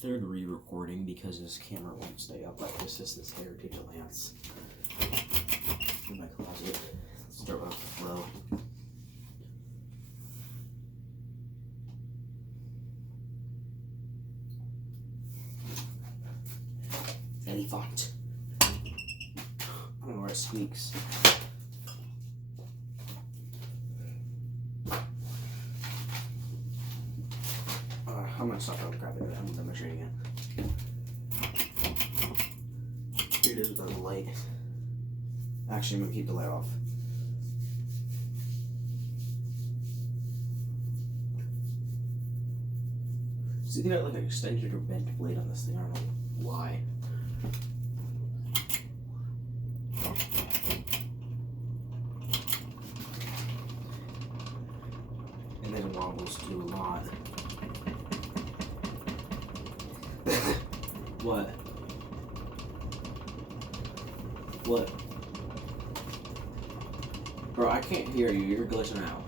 third re-recording because this camera won't stay up like this. Is this Heritage Lance in my closet. Let's start off slow. Elephant. I don't know where it squeaks. I'm gonna stop grabbing it. I'm demonstrating it. Here it is without the light. Actually, I'm gonna keep the light off. See, they got like an extended or bent blade on this thing. I don't know why. And then it wobbles too a lot. What? What? Bro, I can't hear you. You're glitching out.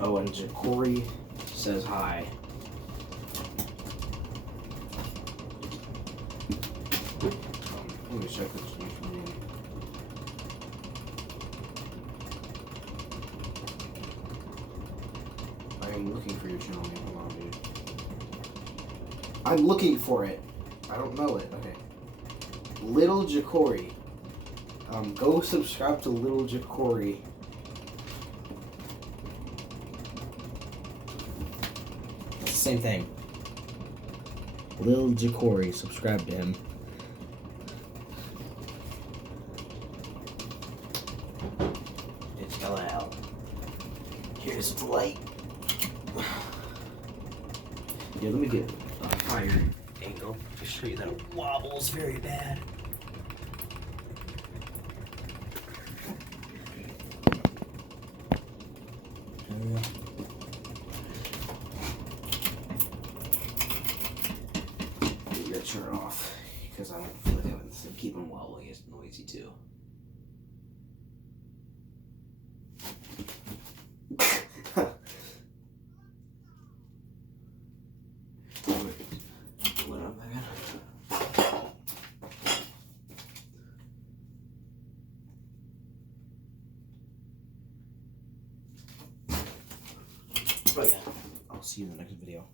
Oh, and Ja'Cory says hi. Let me check this name. I am looking for your channel name. Hold on, dude. I'm looking for it. I don't know it. Okay. Little Ja'Cory. Go subscribe to Little Ja'Cory. It's the same thing. Lil Ja'Cory. Subscribe to him. It's going out. Here's the light. Yeah, let me get a higher angle to show you that it wobbles very bad. There we go. You gotta turn it off because I don't feel like having this thing keep on wobbling. It's noisy too. But yeah, I'll see you in the next video.